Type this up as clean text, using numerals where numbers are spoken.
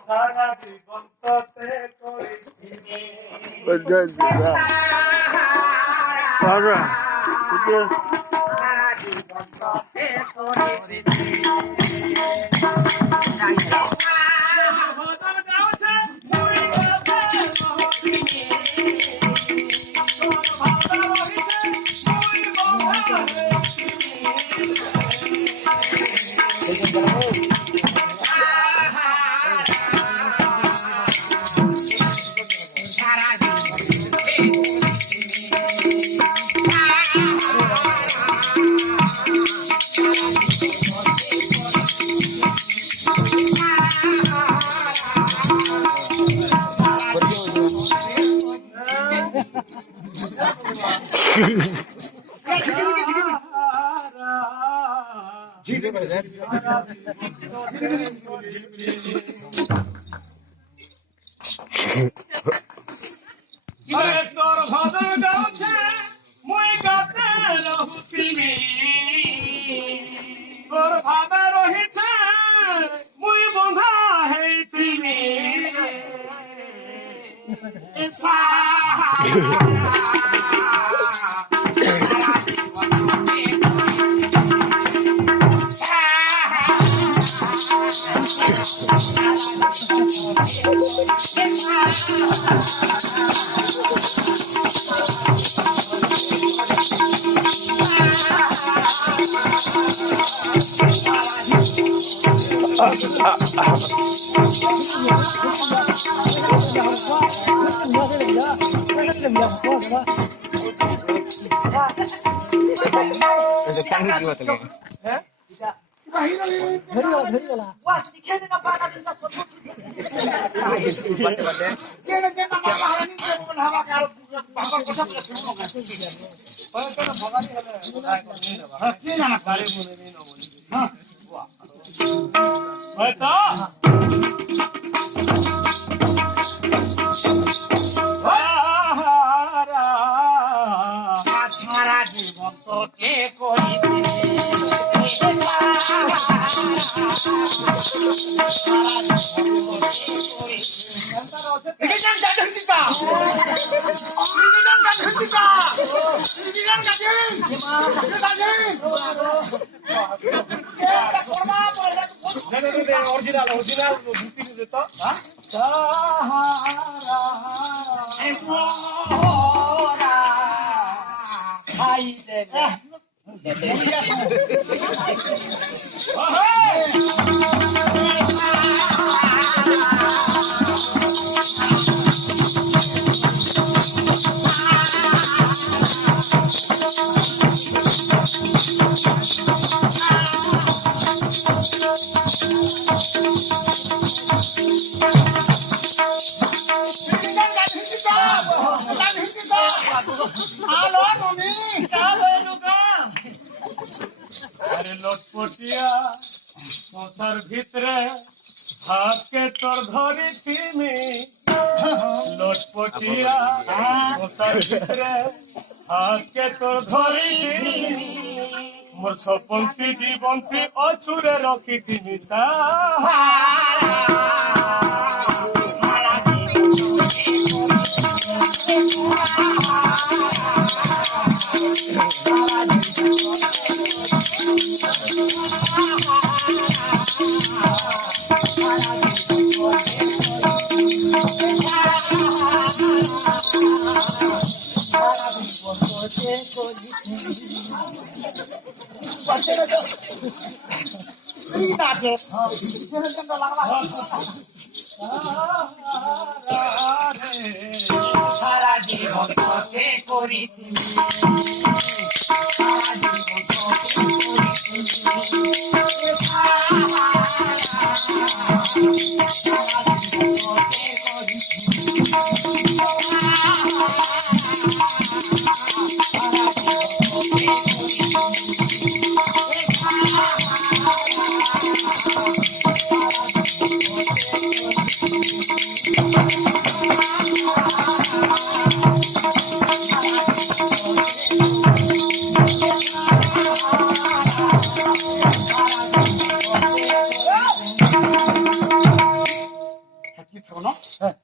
সারা জীবন তোতে করিছি সারা জীবন তোতে করিছি তোর ভজন গাছে মুই গাতে রহুতিনি তোর ভাবে রহিছে মুই বন্ধা হেইতিনি সারা জীবন তোকে অরিজিনাল ধুতি দিত খাই দে লটপটিয়া সংসার ভিতরে হাতকে তোর ধরি তুমি লটপটিয়া সংসার ভিতরে হাতকে তোর ধরি মোর সপন্তি জীবন্তি অচুরে রখি তিনি সারা জীবন তোকে করিছি হ্যাঁ